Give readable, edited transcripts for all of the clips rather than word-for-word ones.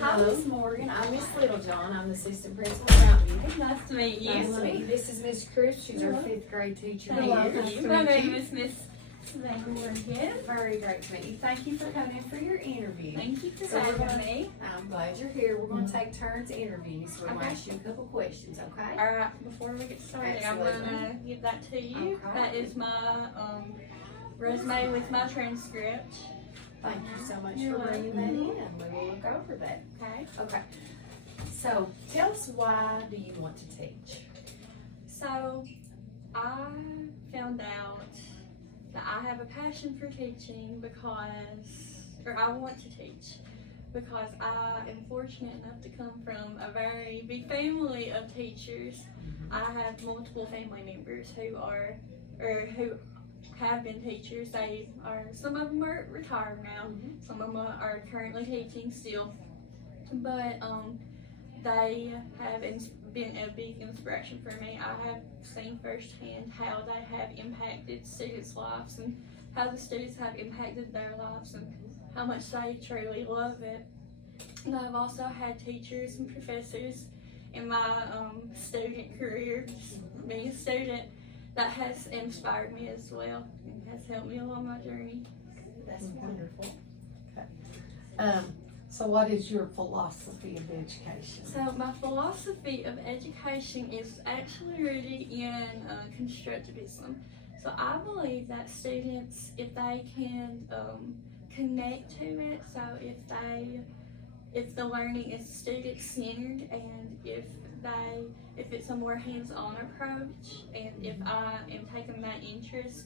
Hi, Miss Morgan. I'm Miss Littlejohn. I'm the assistant principal at Mountain View. Nice to meet you. Nice to meet you. This is Miss Chris. She's our fifth grade teacher Hello. here. My name is Miss Savannah Morgan. Very great to meet you. Thank you for coming in for your interview. Thank you for So we're having me. I'm glad you're here. We're going to take turns interviewing you, so we're going to Okay. ask you a couple questions, okay? All right, before we get started, I'm Absolutely. gonna give that to you. Okay. That is my resume with my transcript. Thank you so much You're for bringing that in. We will look over that. Okay. Okay. So tell us, why do you want to teach? So I found out that I have a passion for teaching or I want to teach because I am fortunate enough to come from a very big family of teachers. I have multiple family members who have been teachers. Some of them are retired now. Some of them are currently teaching still, but they have been a big inspiration for me. I have seen firsthand how they have impacted students' lives and how the students have impacted their lives and how much they truly love it. And I've also had teachers and professors in my student career, being a student, that has inspired me as well and has helped me along my journey. That's wonderful. Okay. So what is your philosophy of education? So my philosophy of education is actually rooted in constructivism. So I believe that students, if they can connect to it, so if the learning is student-centered and if it's a more hands-on approach, and if I am taking that interest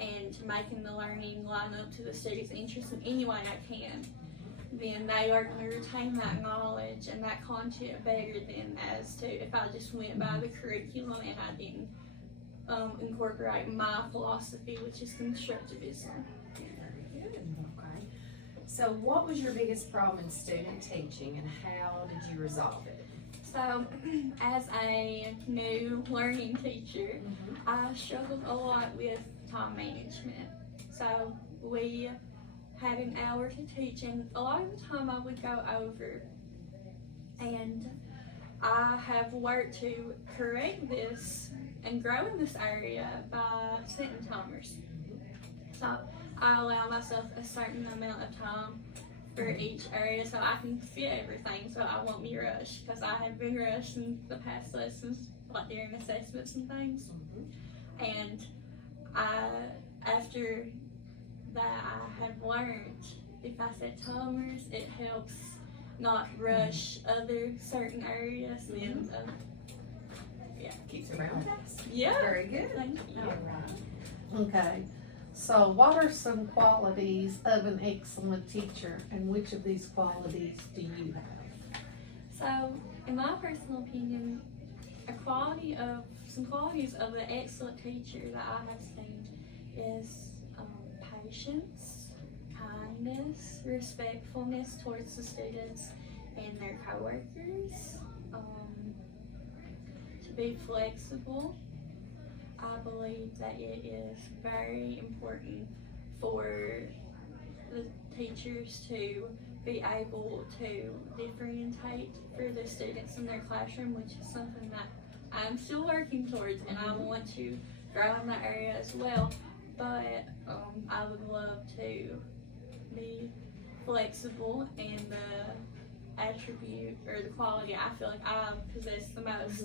and making the learning line up to the student's interest in any way I can, then they are going to retain that knowledge and that content better than as to if I just went by the curriculum and I didn't incorporate my philosophy, which is constructivism. Very good. Okay. So what was your biggest problem in student teaching and how did you resolve it? So, as a new learning teacher, I struggled a lot with time management. So, we had an hour to teach, and a lot of the time I would go over. And I have worked to correct this and grow in this area by setting timers. So, I allow myself a certain amount of time for each area so I can fit everything, so I won't be rushed, because I have been rushed in the past lessons, like during assessments and things. And after that, I have learned if I set timers, it helps not rush other certain areas. Then Keeps it around fast. yeah. Very good. Thank you. All right. Okay. So what are some qualities of an excellent teacher, and which of these qualities do you have? So, in my personal opinion, some qualities of an excellent teacher that I have seen is patience, kindness, respectfulness towards the students and their coworkers, to be flexible. I believe that it is very important for the teachers to be able to differentiate for the students in their classroom, which is something that I'm still working towards, and I want to grow in that area as well. But I would love to be flexible, and the attribute or the quality I feel like I possess the most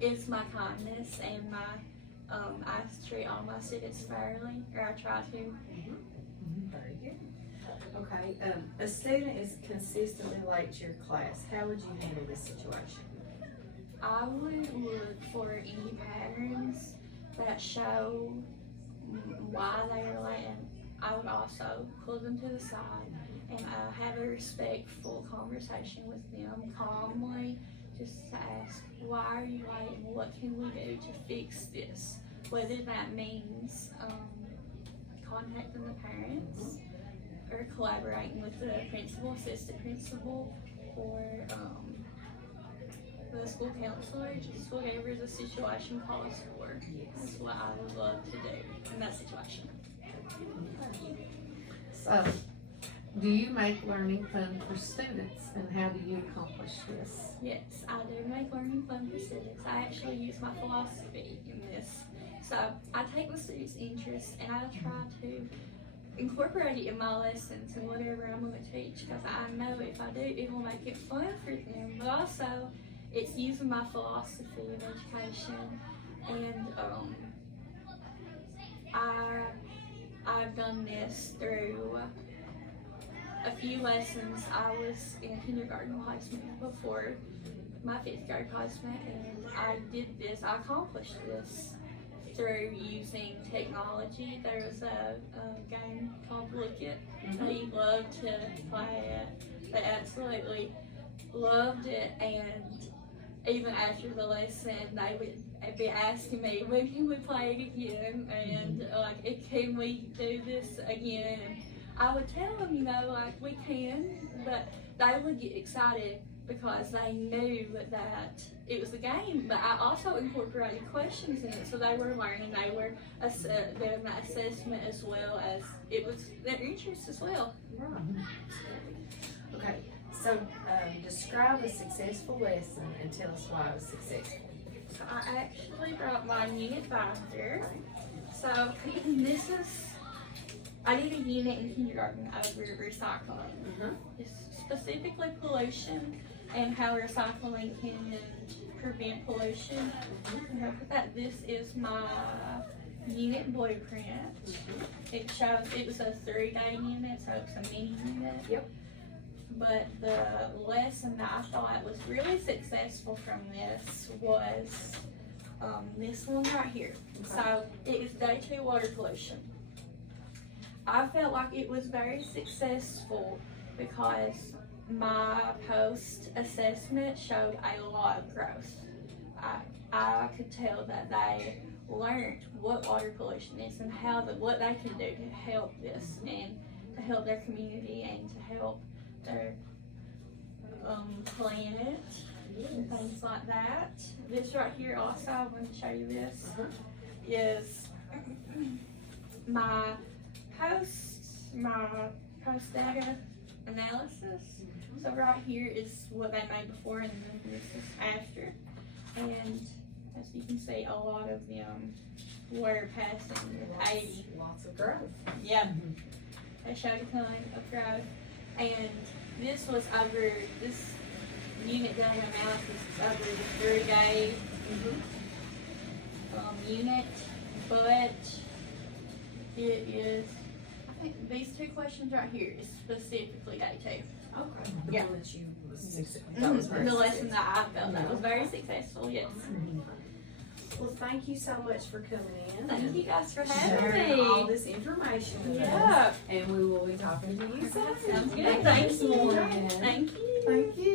is my kindness and my I treat all my students fairly, or I try to. Very good. Okay, a student is consistently late to your class. How would you handle this situation? I would look for any patterns that show why they are late, and I would also pull them to the side and have a respectful conversation with them calmly, just to ask, why are you late and what can we do to fix this? Whether that means contacting the parents or collaborating with the principal, assistant principal, or the school counselor, just whatever the situation calls for. That's what I would love to do in that situation. So Do you make learning fun for students, and how do you accomplish this? Yes, I do make learning fun for students. I actually use my philosophy in this. So I take the students' interest and I try to incorporate it in my lessons and whatever I'm going to teach, because I know if I do, it will make it fun for them. But also, it's using my philosophy of education, and I've done this through a few lessons. I was in kindergarten placement before my 5th grade placement, and I did this. I accomplished this through using technology. There was a game called Look It. They loved to play it. They absolutely loved it, and even after the lesson, they would be asking me, when can we play it again? And can we do this again? And I would tell them, we can, but they would get excited because they knew that it was a game. But I also incorporated questions in it, so they were learning. They were doing that assessment as well as it was their interest as well. Right. Okay, so describe a successful lesson and tell us why it was successful. So I actually brought my unit binder. So I did a unit in kindergarten over recycling. It's specifically pollution and how recycling can prevent pollution. This is my unit blueprint. It shows it was a 3-day unit, so it's a mini unit. Yep. But the lesson that I thought was really successful from this was this one right here. Okay. So it is day 2 water pollution. I felt like it was very successful because my post-assessment showed a lot of growth. I could tell that they learned what water pollution is and what they can do to help this and to help their community and to help their planet and things like that. This right here also, I want to show you this, is my post data analysis. So right here is what they made before, and then this is after. And as you can see, a lot of them were passing with 80. Lots of growth. Yep. They showed a ton of growth. And this unit data analysis is over the 3-day unit, but it is, I think these 2 questions right here is specifically day 2. Okay. The Yeah. one that you was successful. The lesson that I felt that was very successful, yes. Well, thank you so much for coming in. Thank you guys for Sharing having all me. this information with Yeah. us. And we will be talking to you soon. Sounds good. Thank Thank you. you. Thank Thank you. Thank you.